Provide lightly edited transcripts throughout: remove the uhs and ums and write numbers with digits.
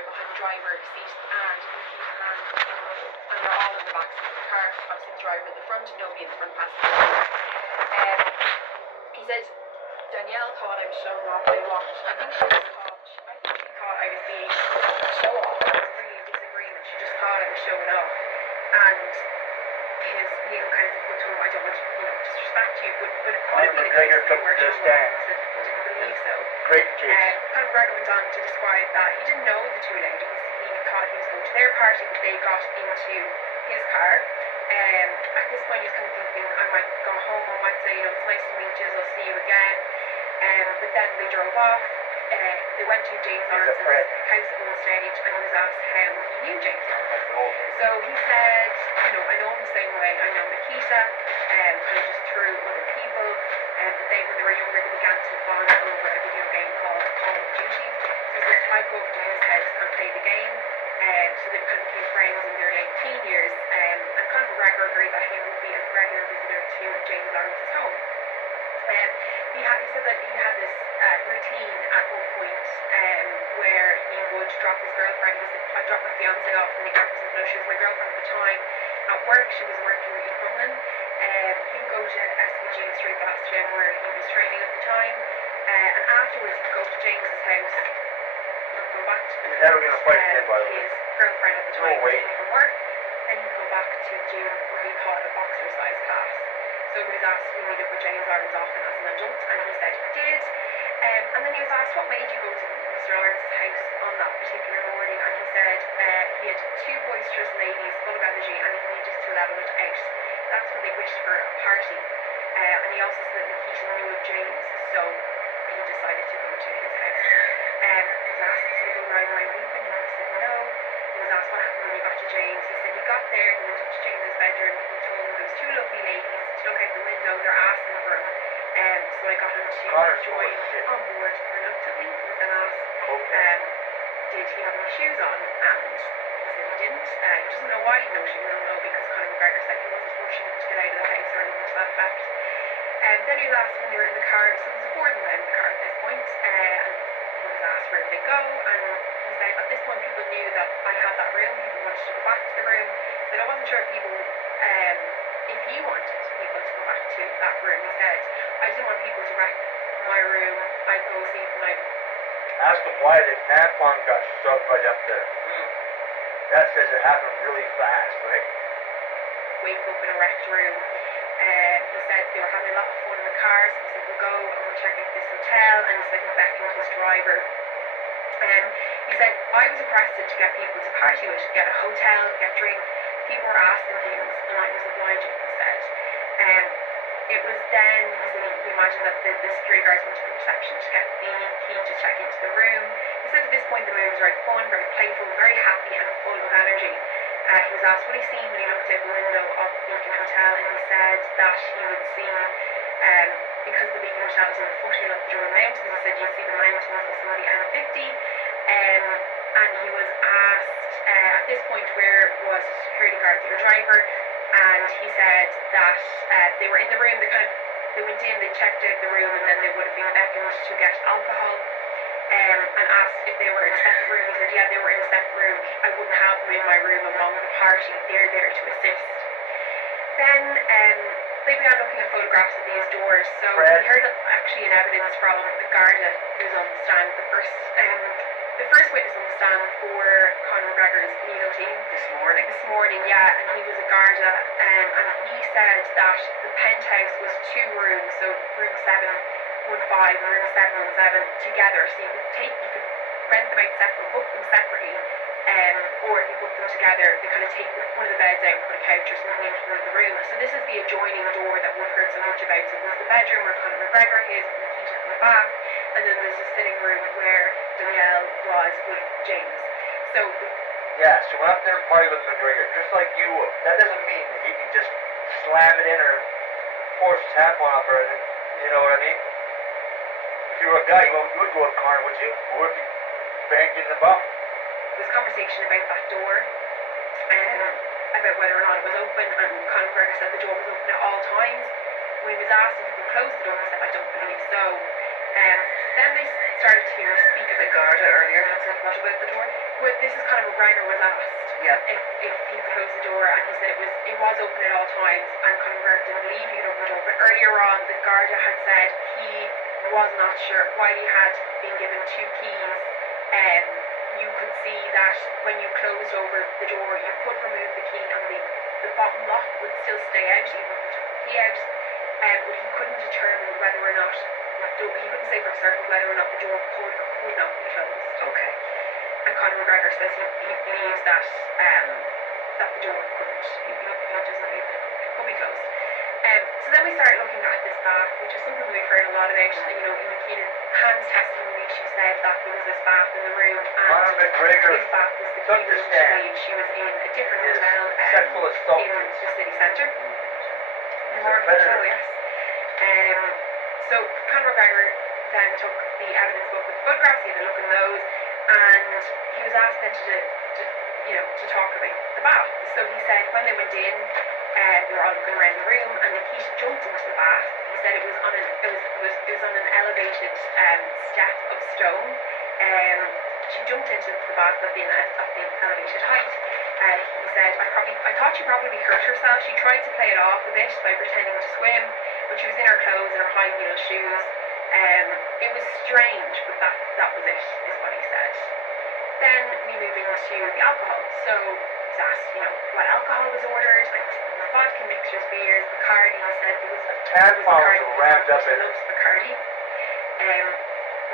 behind the driver's seat, and Nikita hands and they're all in the back seat of the car. Obviously the driver in the front, nobody in the front passenger. He said Danielle thought I was showing off by what? I think she thought I was being a show off. It was really a disagreement. She just thought I was showing off. And his legal counsel put to him, I don't want to, disrespect you, but could it be the case that you were showing off? He said he didn't believe so. Great case. Conor McGregor went on to describe that he didn't know the two ladies. He thought he was going to their party, but they got into his car. At this point he's kind of thinking, I might go home, I might say, it's nice to meet you, I'll see you again. But then they drove off. They went to James Lawrence's house at one stage, and he was asked how he knew James Lawrence. So he said, I know him the same way I know Nikita, kind of just through other people. But then when they were younger, they began to bond over a video game called Call of Duty. So he said, I'd go over to his house and play the game. So they kind of became friends in their late teen years. And Conor McGregor agreed that he would be a regular visitor to James Lawrence's home. He said that he had this routine at one point where he would drop his girlfriend. He said, I dropped my fiance off, and he grabbed no, she was my girlfriend at the time. At work, she was working in Crumlin. He would go to SPG in Street Bastion, where he was training at the time. And afterwards, he'd go to James's house. He'd go back to his girlfriend at the time, from work. And he'd go back to the gym where he taught a boxer-size class. So he was asked if he meet up with James Lawrence often as an adult, and he said he did. And then he was asked, what made you go to Mr. Lawrence's house on that particular morning? And he said he had two boisterous ladies full of energy, and he needed to level it out. That's when they wished for a party. And he also said that Nikita knew of James, so he decided to go to his house. He was asked to go around weeping, and he said no. He was asked what happened when he got to James. He said he got there, he went up to James's bedroom, he told him there was two lovely ladies to look out the window, they're asking for him. So I got him to join on board reluctantly. He was then asked, did he have any shoes on? And he said he didn't. He doesn't know why he had no shoes on, though, because Conor McGregor said he wasn't rushing him to get out of the house or anything to that effect. Then he was asked when they were in the car, so there was four of them in the car at this point, and he was asked where did they go, and he said at this point people knew that I had that room, people wanted to go back to the room. He said I wasn't sure if people, if he wanted people to go back to that room. He said, I didn't want people to wreck my room, I'd go sleep at night. Ask them why the tampon got shoved right up there. That says it happened really fast, right? Wake up in a wrecked room. He said they were having a lot of fun in the car, so he said we'll go and we'll check out this hotel, and he said he beckoned his driver. He said I was requested to get people to party with, get a hotel, get drink. People were asking things, and I was obliging, he said. It was then, he said he imagined that the security guards went to the reception to get the key to check into the room. He said at this point the room was very fun, very playful, very happy and full of energy. He was asked what he seen when he looked out the window of the Beacon Hotel, and he said that he would see, because the Beacon Hotel is in the foothill of the Drummond Mountains, he said you'd see the mountains and some of the M50, and he was asked at this point where was the security guard or driver, and he said that they were in the room, they went in, they checked out the room, and then they would have been beckoned to get alcohol, and asked if they were in a separate room. He said, yeah, they were in a separate room. I wouldn't have them in my room among the party. They're there to assist. Then they began looking at photographs of these doors. So we heard actually an evidence from the Garda who was on the stand, the first witness on the stand for Conor McGregor's legal team. This morning, yeah, and he was a Garda, and he said that the penthouse was two rooms, so room 715 and room 717 together, so you could rent them out separately, book them separately, or if you book them together, they kind of take one of the beds out and put a couch or something into the room. So this is the adjoining door that we've heard so much about. So there's the bedroom where Conor McGregor is, with Nikita in the back, and then there's the sitting room where Danielle was with James. So yeah, she went up there and party with McGregor, just like you would. That doesn't mean that he can just slam it in her, force a tampon up her, and then, you know what I mean? If you were a guy, you would go with Conor, would you? Or would you banged in the bum? There was conversation about that door, about whether or not it was open, and Conor McGregor said the door was open at all times. When he was asked if he could close the door, he said, I don't believe so. Then they started to speak about Garda earlier had said what about the door? Well, but this is Conor McGregor was asked Yeah. if he could close the door, and he said it was open at all times, and Conor McGregor didn't believe he could open the door. But earlier on, the Garda had said he was not sure. While he had been given 2 keys, you could see that when you closed over the door, you could remove the key, and the bottom lock would still stay out, even if you took the key out. But he couldn't determine whether or not he couldn't say for certain whether or not the door could or could not be closed. Okay. And Conor McGregor says he believes that that the door couldn't. He doesn't believe that it could be closed. So then we started looking at this bath, which is something we've heard a lot about. You know, in Nikita Han's testimony, she said that there was this bath in the room, and Conor McGregor this bath was the took key the room. She stand. believed she was in a different His hotel sexual assault. in the city centre. He's a More predator. control, yes. So Conor McGregor then took the evidence book with the photographs. He had a look in those, and he was asked then to talk about the bath. So he said when they went in, they were all looking around the room, and Nikita jumped into the bath. He said it was on an elevated step of stone. She jumped into the bath at the elevated height. He said, I thought she probably hurt herself. She tried to play it off a bit by pretending to swim, but she was in her clothes and her high heel shoes. It was strange, but that was it, is what he said. Then we move into the alcohol. So he's asked, what alcohol was ordered, and he said there was vodka mixtures, beers, Bacardi. He said there was Bacardi. Tampons rammed up in. He loves Bacardi.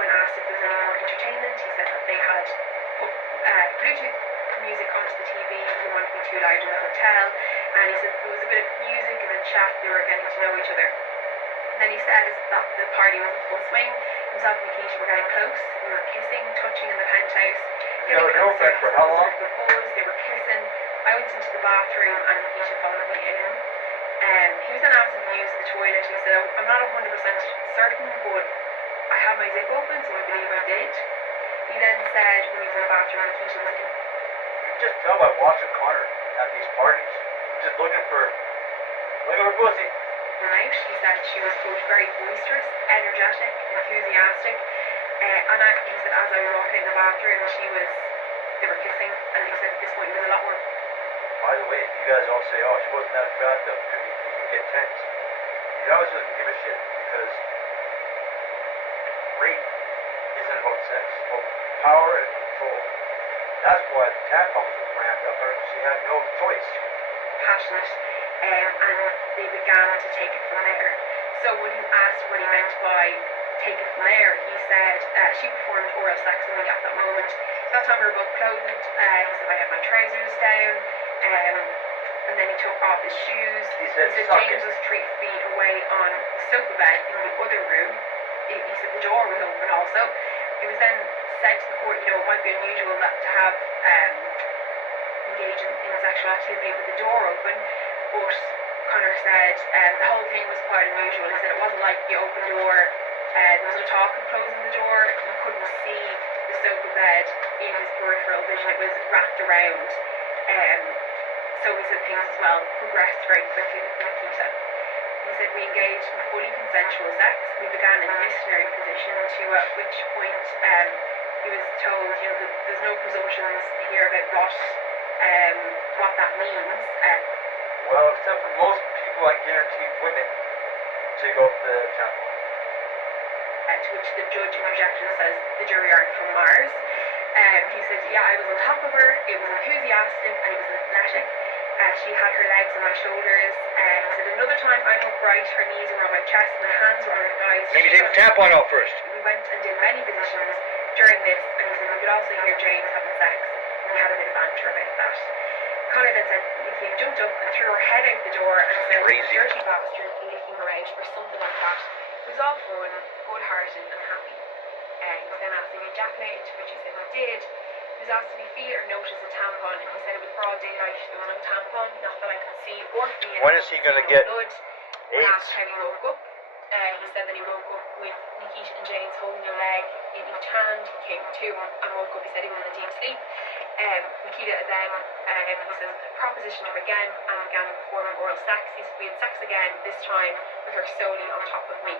When asked if there was any more entertainment, he said that they had put Bluetooth music onto the TV. He didn't want to be too loud in the hotel, and he said there was a bit of music and a chat. They were getting to know each other. And then he says that the party was in full swing. Himself and Nikita were getting close. They were kissing, touching in the penthouse. They were girlfriends for how long? They were kissing. I went into the bathroom, and Nikita followed me in. He was then asked if he used the toilet. He said, I'm not 100% certain, but I had my zip open, so I believe I did. He then said when he was in the bathroom, Nikita was in. You can just tell by watching Conor at these parties. He's just looking for pussy. Night. He said she was quote very boisterous, energetic, enthusiastic, and he said as I was walking in the bathroom, they were kissing, and he said at this point it was a lot more. By the way, you guys all say, oh, she wasn't that attractive, because you can get tense. He always doesn't give a shit, because rape isn't about sex, it's about power and control. That's why the tampons were rammed up her, she had no choice. Passionate, and they began to take it from there. So when he asked what he meant by take it from there, he said she performed oral sex on me at that moment. That time we were both clothed. He said I had my trousers down, and then he took off his shoes. He said James was 3 feet away on the sofa bed in the other room. He said the door was open also. It was then said to the court, it might be unusual to have engage in sexual activity with the door open, but Conor said the whole thing was quite unusual. He said it wasn't like the open door, there was no talk of closing the door, you couldn't see the sofa bed in his peripheral vision, it was wrapped around. So he said things as well progressed very quickly with Nikita. He said we engaged in fully consensual sex. We began in a missionary position, to which point he was told, there's no presumptions here about what that means. Well, except for most people, I guarantee women take off the tampon. To which the judge interjected and says the jury aren't from Mars. He said, yeah, I was on top of her, it was enthusiastic and it was athletic. She had her legs on my shoulders. He said another time I'm upright, her knees were on my chest, my hands were on her thighs. Maybe take the tampon out first. We went and did many positions during this, and he said we could also hear James having sex, and we had a bit of banter about that. Conor then said Nikita jumped up and threw her head out the door and said, dirty bastard, licking her out, or something like that. It was all fun, good-hearted and happy. He was then asked if he ejaculated, to which he said he did. He was asked if he feel or notice a tampon, and he said it was broad daylight, there was no tampon, not that I could see or feel. When is he going to get blood. AIDS? Asked how he woke up. He said that he woke up with Nikita and James holding their leg in each hand. He came to and woke up. He said he was in a deep sleep. Nikita then, he says, propositioned her again and began performing oral sex. He said we had sex again, this time with her solely on top of me.